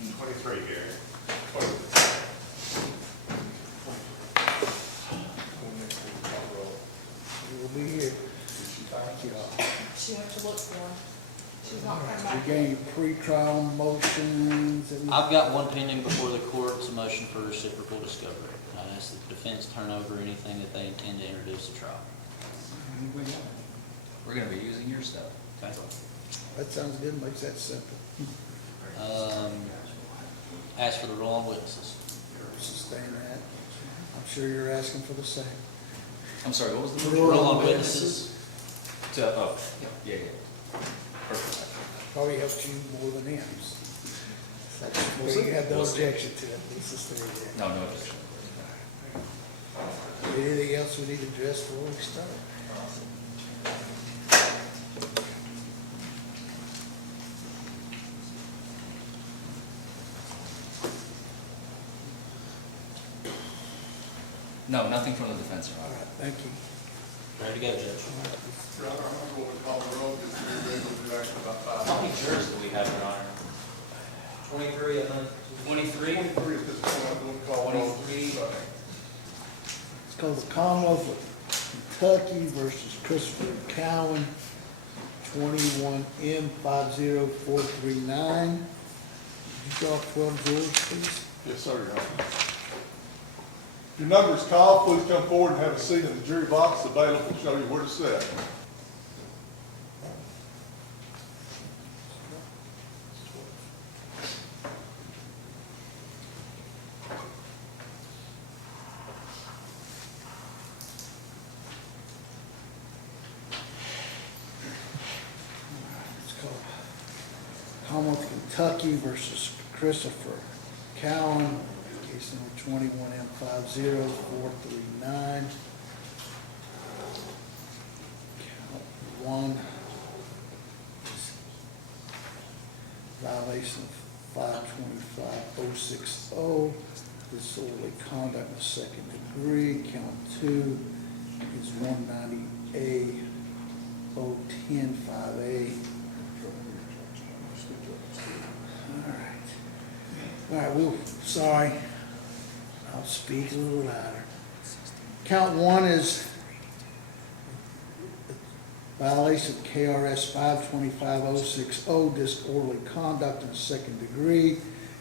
23, Gary. You'll be here. Thank you all. She went to look for him. She's not coming We back. gained pre-trial motions. and- I've got one pending before the court. It's a motion for reciprocal discovery. I ask that the defense turn over anything that they intend to introduce at trial. We're gonna be using your stuff. Okay? That sounds good, makes that simple. Ask for the roll on witnesses. Sustain that. I'm sure you're asking for the same. I'm sorry, what was the Roll motion? Roll on on witnesses. Yeah. Perfect. Probably helps you more than him. So you have no objection to it. Let's just stay there. No objection. Anything else we need to address before we start? No, nothing from the defense, Your All Honor. right, thank you. Ready to go, Judge. Your Honor, I'm going to go and call the roll, because we're going to do action about How many jurors do we have, Your Honor? 23 and then 23? 23 is this one, I'm going to call roll. 23. It's called the Commonwealth of Kentucky versus Christopher Cowan, 21M50439. Did you draw 12 jurors, please? Yes, sir, Your Honor. Your number is called. Please come forward and have a seat in the jury box available to show you where to sit. It's called Commonwealth of Kentucky versus Christopher Cowan, case number 21M50439. Count one is violation of 525060, disorderly conduct in the second degree. Count two is 190A010-5A. All right, sorry, I'll speak a little louder. Count one is violation of KRS 525060, disorderly conduct in the second degree.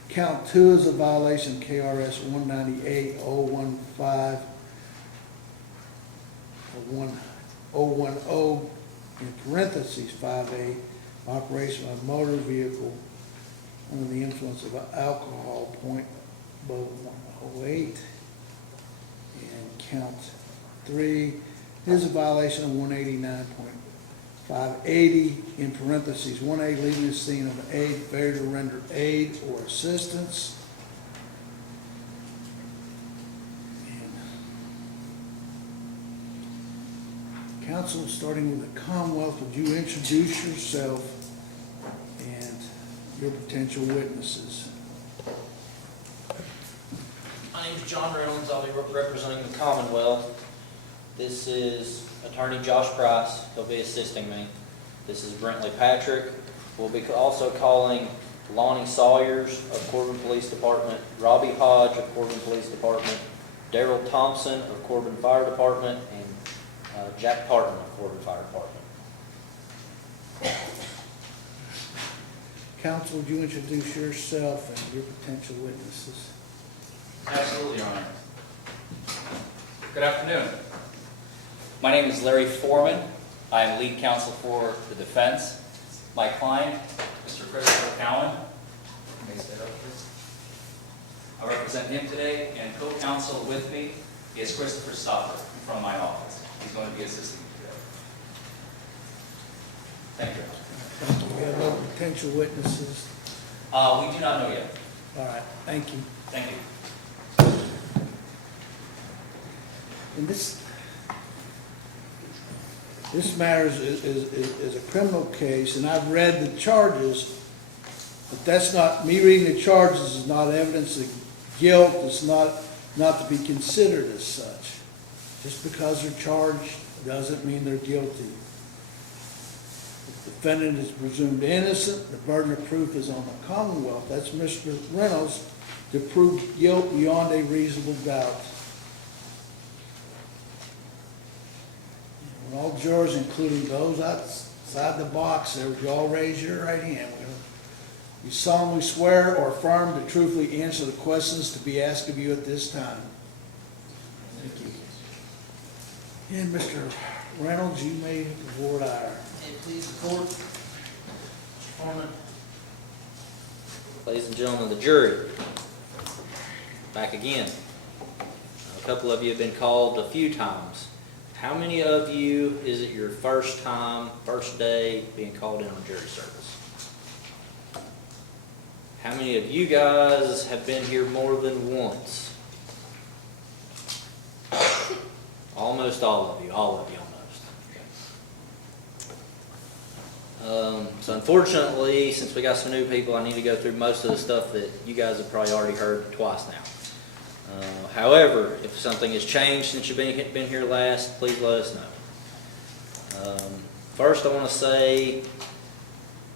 Count two is a violation of KRS 198.015, 010, in parentheses 5A, operation of a motor vehicle under the influence of alcohol, .108. And count three is a violation of 189.580, in parentheses 1A, leaving the scene of an aid, failure to render aid or assistance. And counsel, starting with the Commonwealth, would you introduce yourself and your potential witnesses? My name's John Reynolds. I'll be representing the Commonwealth. This is Attorney Josh Price. He'll be assisting me. This is Brentley Patrick. We'll be also calling Lonnie Sawyers of Corbin Police Department, Robbie Hodge of Corbin Police Department, Daryl Thompson of Corbin Fire Department, and Jack Parton of Corbin Fire Department. Counsel, would you introduce yourself and your potential witnesses? Absolutely, Your Honor. Good afternoon. My name is Larry Forman. I am lead counsel for the defense. My client, Mr. Christopher Cowan. May I stand up, please? I represent him today, and co-counsel with me is Christopher Stopper from my office. He's going to be assisting me today. Thank you. Thank you. We have no potential witnesses. We do not know yet. All right, thank you. Thank you. And this matter is a criminal case, and I've read the charges, but that's not, me reading the charges is not evidence of guilt. It's not to be considered as such. Just because they're charged doesn't mean they're guilty. Defendant is presumed innocent. The burden of proof is on the Commonwealth. That's Mr. Reynolds to prove guilt beyond a reasonable doubt. And all jurors, including those outside the box, there, would you all raise your right hand? You solemnly swear or affirm to truthfully answer the questions to be asked of you at this time. Thank you. And Mr. Reynolds, you may award our. And please report. Mr. Forman. Ladies and gentlemen of the jury, back again. A couple of you have been called a few times. How many of you is it your first time, first day being called in on jury service? How many of you guys have been here more than once? Almost all of you almost. So unfortunately, since we got some new people, I need to go through most of the stuff that you guys have probably already heard twice now. However, if something has changed since you've been here last, please let us know. First, I want to say,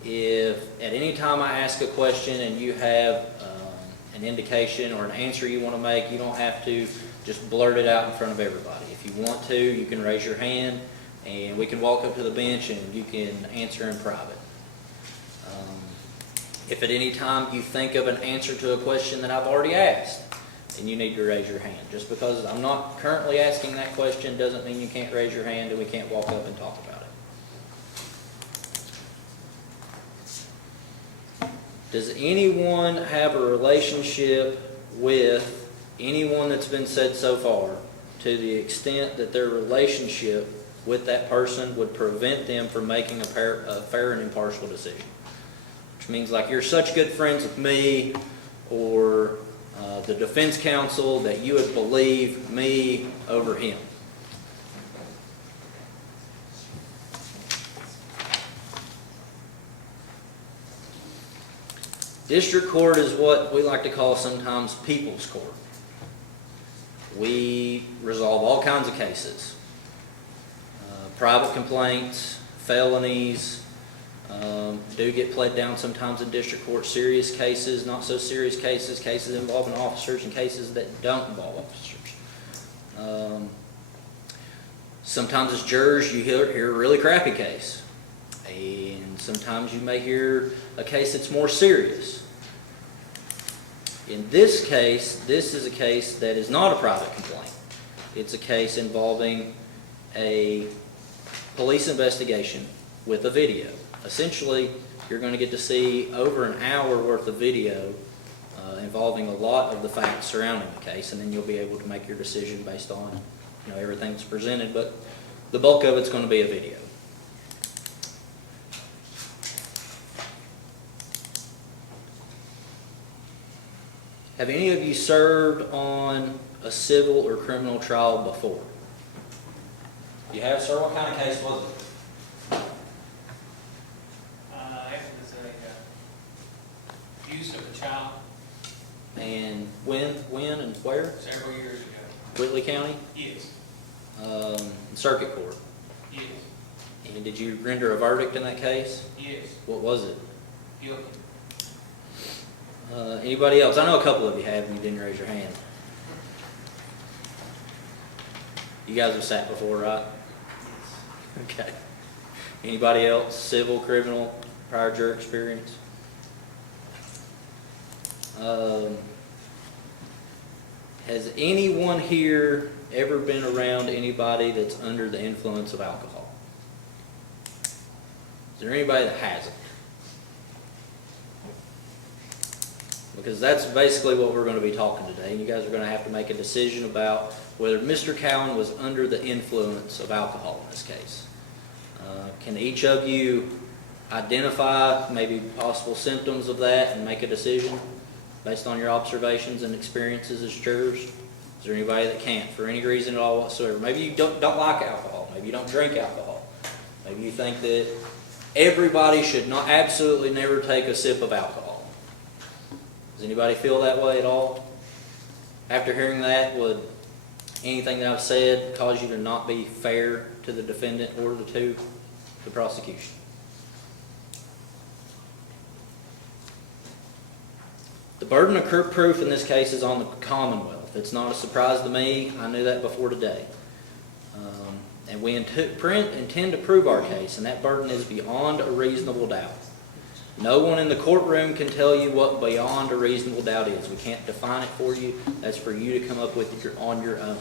if at any time I ask a question and you have an indication or an answer you want to make, you don't have to just blurt it out in front of everybody. If you want to, you can raise your hand and we can walk up to the bench and you can answer in private. If at any time you think of an answer to a question that I've already asked, then you need to raise your hand. Just because I'm not currently asking that question doesn't mean you can't raise your hand and we can't walk up and talk about it. Does anyone have a relationship with anyone that's been said so far to the extent that their relationship with that person would prevent them from making a fair and impartial decision? Which means like you're such good friends with me or the defense counsel that you would believe me over him. District court is what we like to call sometimes people's court. We resolve all kinds of cases. Private complaints, felonies, do get pled down sometimes in district court. Serious cases, not so serious cases, cases involving officers and cases that don't involve officers. Sometimes as jurors you hear a really crappy case. And sometimes you may hear a case that's more serious. In this case, this is a case that is not a private complaint. It's a case involving a police investigation with a video. Essentially, you're going to get to see over an hour worth of video involving a lot of the facts surrounding the case, and then you'll be able to make your decision based on everything that's presented, but the bulk of it's going to be a video. Have any of you served on a civil or criminal trial before? You have, sir? What kind of case was it? It was abuse of a child And when and where? several years ago. Whitley County? Yes, Circuit Court. yes, And did you render a verdict in that case? yes, What was it? guilty. Anybody else? I know a couple of you have and you didn't raise your hand. You guys have sat before, right? Okay. Anybody else? Civil, criminal, prior juror experience? Has anyone here ever been around anybody that's under the influence of alcohol? Is there anybody that hasn't? Because that's basically what we're going to be talking today. You guys are going to have to make a decision about whether Mr. Cowan was under the influence of alcohol in this case. Can each of you identify maybe possible symptoms of that and make a decision based on your observations and experiences as jurors? Is there anybody that can't for any reason at all whatsoever? Maybe you don't like alcohol. Maybe you don't drink alcohol. Maybe you think that everybody should not absolutely never take a sip of alcohol. Does anybody feel that way at all? After hearing that, would anything that I've said cause you to not be fair to the defendant or to the prosecution? The burden of proof in this case is on the Commonwealth. It's not a surprise to me. I knew that before today. And we intend to prove our case, and that burden is beyond a reasonable doubt. No one in the courtroom can tell you what beyond a reasonable doubt is. We can't define it for you. That's for you to come up with on your own.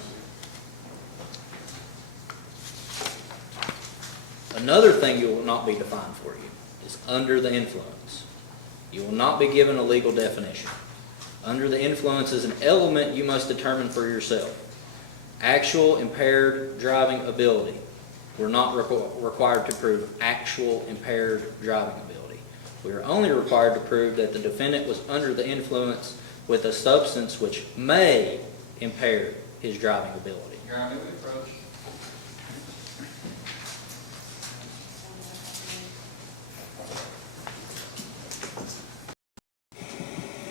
Another thing you will not be defined for you is under the influence. You will not be given a legal definition. Under the influence is an element you must determine for yourself. Actual impaired driving ability. We're not required to prove actual impaired driving ability. We are only required to prove that the defendant was under the influence with a substance which may impair his driving ability. Your Honor, may we approach?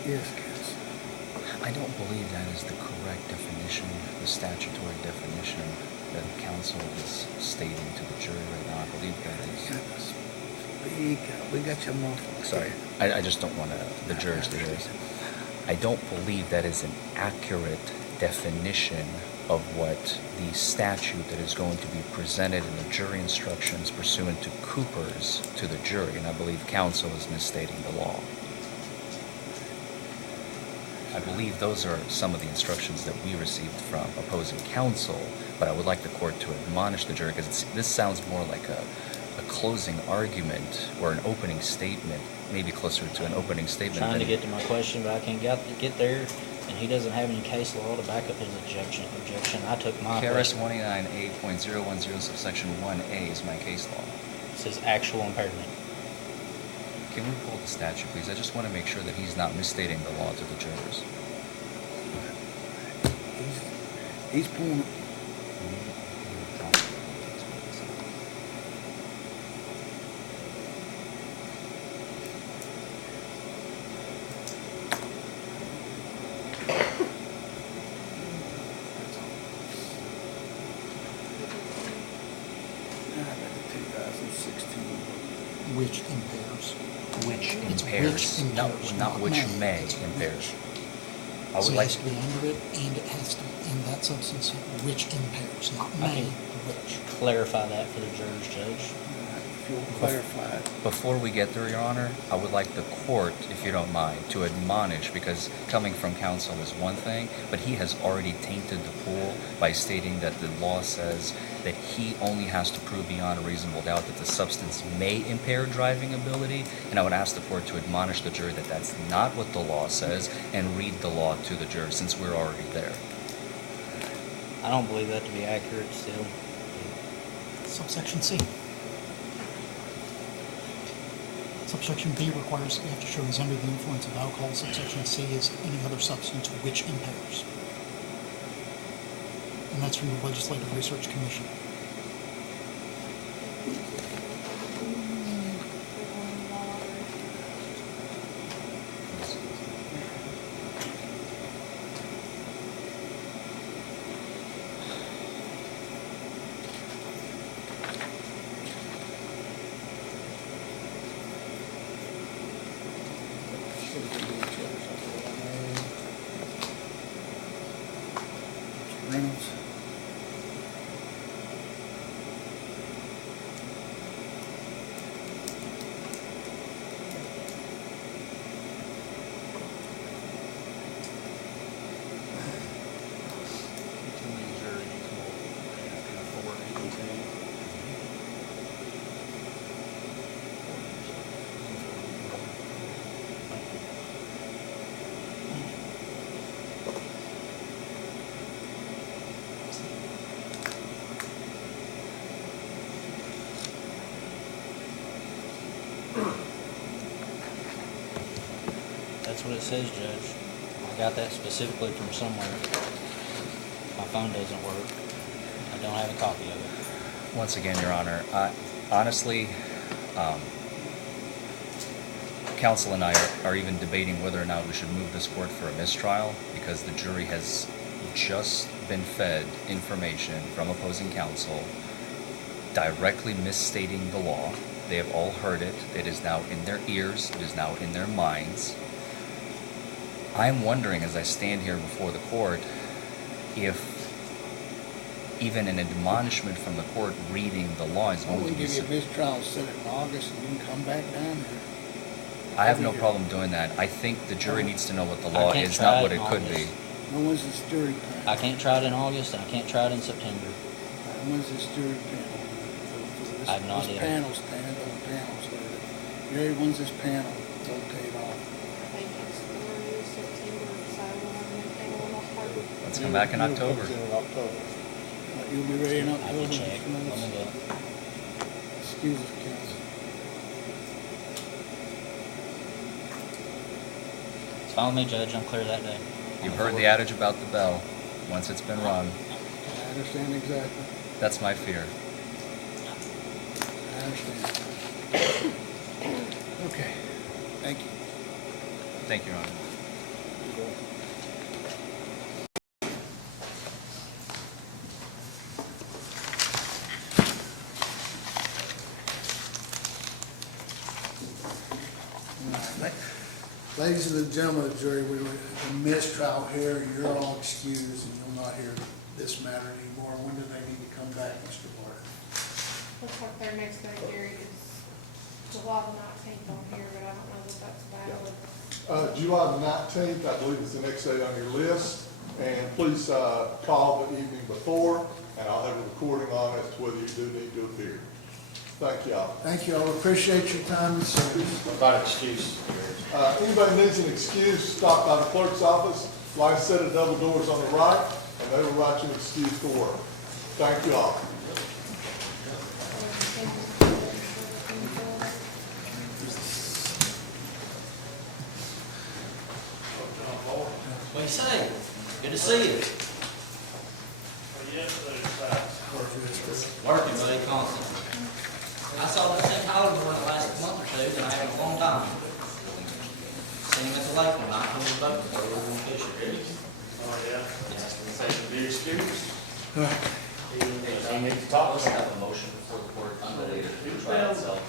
Yes, Counsel. I don't believe that is the correct definition, the statutory definition that counsel is stating to the jury right now. I believe that is... We got your mouth. Sorry, I just don't want the jurors to hear this. I don't believe that is an accurate definition of what the statute that is going to be presented in the jury instructions pursuant to Cooper's to the jury, and I believe counsel is misstating the law. I believe those are some of the instructions that we received from opposing counsel, but I would like the court to admonish the jury, because this sounds more like a closing argument or an opening statement, maybe closer to an opening statement. Trying to get to my question, but I can't get there, and he doesn't have any case law to back up his objection. I took my KRS 189A.010 subsection 1A is my case law. It says actual impairment. Can we pull the statute, please? I just want to make sure that he's not misstating the law to the jurors. He's pulling. Which impairs. Which It's impairs, which impairs, not which may It's impairs. which. I So would it like, has to be under it, and it has to be in that substance, which impairs, not may, Okay. which. Clarify that for the jurors, Judge. If you'll clarify it. before we get there, Your Honor, I would like the court, if you don't mind, to admonish, because coming from counsel is one thing, but he has already tainted the pool by stating that the law says that he only has to prove beyond a reasonable doubt that the substance may impair driving ability, and I would ask the court to admonish the jury that that's not what the law says, and read the law to the jury, since we're already there. I don't believe that to be accurate still. Subsection C. Subsection B requires that you have to show he's under the influence of alcohol. Subsection C is any other substance which impairs. And that's from the Legislative Research Commission. Reynolds. That's what it says, Judge. I got that specifically from somewhere. My phone doesn't work. I don't have a copy of it. Once again, Your Honor, honestly, counsel and I are even debating whether or not we should move this court for a mistrial, because the jury has just been fed information from opposing counsel directly misstating the law. They have all heard it. It is now in their ears. It is now in their minds. I'm wondering, as I stand here before the court, if even an admonishment from the court reading the law is Why going don't to we be... give you a mistrial, set it in August, and you can come back down here? I have no problem doing that. I think the jury needs to know what the law I can't is, try not it what in it could be. August. When was this jury I panel? can't try it in August, and I can't try it in September. When's this jury panel? I have no idea. This panel's standing, those panels heard it. Gary, when's this panel rotate off? I think it's through September, so we'll have a new panel in October. Let's come back in October. You'll be ready in I October? can check. Let me look. Excuse us, counsel. It's fine with me, Judge. I'm clear that day. You've heard the adage about the bell. Once it's been rung, I understand exactly. that's my fear. I understand. Okay, thank you. Thank you, Your Honor. All right. Ladies and gentlemen of the jury, we were in mistrial here. You're all excused and you'll not hear this matter anymore. When do they need to come back, Mr. Martin? Looks like their next day period is July the 19th on here, but I don't know that that's valid. July the 19th, I believe is the next day on your list. And please call the evening before, and I'll have a recording on as to whether you do need to appear. Thank y'all. Thank you all. Appreciate your time and service. About excuse. Anybody needs an excuse, stop by the clerk's office, line set of double doors on the right, and they will write you an excuse for work. Thank you all. What do you say? Good to see you. Working, buddy, constant. I saw that St. Hollywood one the last month or two, and I had a long time. Seen him at the lake one night, on the boat, they were going fishing. Oh, yeah. Say to be excused. Let's have a motion before the court unrelated to the trial itself.